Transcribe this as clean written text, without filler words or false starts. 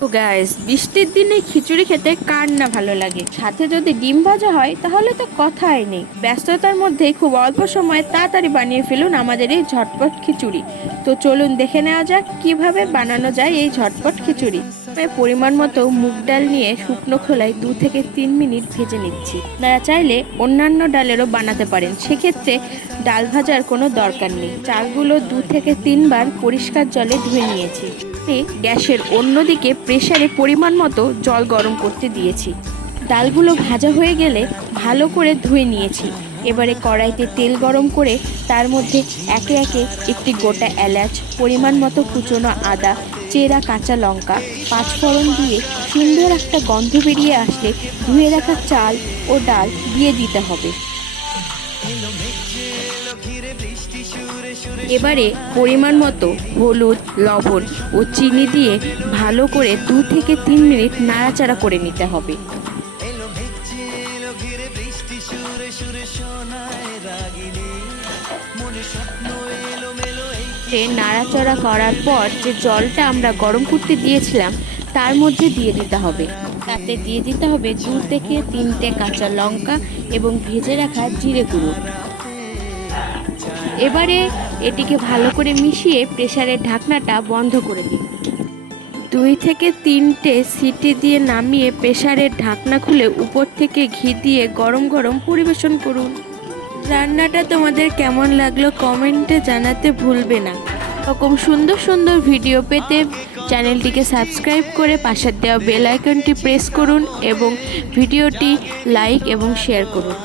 তো গাইস, বৃষ্টির দিনে খিচুড়ি খেতে কার না ভালো লাগে, সাথে যদি ডিম ভাজা হয় তাহলে তো কথাই নেই। ব্যস্ততার মধ্যে খুব অল্প সময়ে তাড়াতাড়ি বানিয়ে ফেলুন আমাদের এই ঝটপট খিচুড়ি। তো চলুন দেখে নেওয়া যাক কিভাবে বানানো যায় এই ঝটপট খিচুড়ি। আমি পরিমাণ মতো মুগ ডাল নিয়ে শুকনো খোলায় 2 থেকে 3 মিনিট ভেজে নিচ্ছি। আপনারা চাইলে অন্যান্য ডালেরও বানাতে পারেন, সেক্ষেত্রে ডাল ভাজার কোনো দরকার নেই। চালগুলো 2 থেকে 3 বার পরিষ্কার জলে ধুয়ে নিয়েছি। গ্যাসের অন্যদিকে প্রেসারে পরিমাণ মতো জল গরম করতে দিয়েছি। ডালগুলো ভাজা হয়ে গেলে ভালো করে ধুয়ে নিয়েছি। এবারে কড়াইতে তেল গরম করে তার মধ্যে একে একে একটি গোটা এলাচ, পরিমাণ মতো কুচনো আদা, চেরা কাঁচা লঙ্কা, পাঁচফোড়ন দিয়ে সুন্দর একটা গন্ধ বেরিয়ে আসলে ধুয়ে রাখা চাল ও ডাল দিয়ে দিতে হবে। এবারে পরিমাণ মতো হলুদ, লবণ ও চিনি দিয়ে ভালো করে 2 থেকে 3 মিনিট নাড়াচাড়া করে নিতে হবে। নাড়াচাড়া করার পর যে জলটা আমরা গরম করতে দিয়েছিলাম তার মধ্যে দিয়ে দিতে হবে। তাতে দিয়ে দিতে হবে 2 থেকে 3টে কাঁচা লঙ্কা এবং ভেজে রাখা জিরে গুঁড়ো। এবারে এটিকে ভালো করে মিশিয়ে প্রেসারের ঢাকনাটা বন্ধ করে দিন। 2 থেকে 3টে সিটি দিয়ে নামিয়ে প্রেসারের ঢাকনা খুলে উপর থেকে ঘি দিয়ে গরম গরম পরিবেশন করুন। রান্নাটা তোমাদের কেমন লাগলো কমেন্টে জানাতে ভুলবে না। এরকম সুন্দর সুন্দর ভিডিও পেতে চ্যানেলটিকে সাবস্ক্রাইব করে পাশের দেওয়া বেল আইকনটি প্রেস করুন এবং ভিডিওটি লাইক এবং শেয়ার করুন।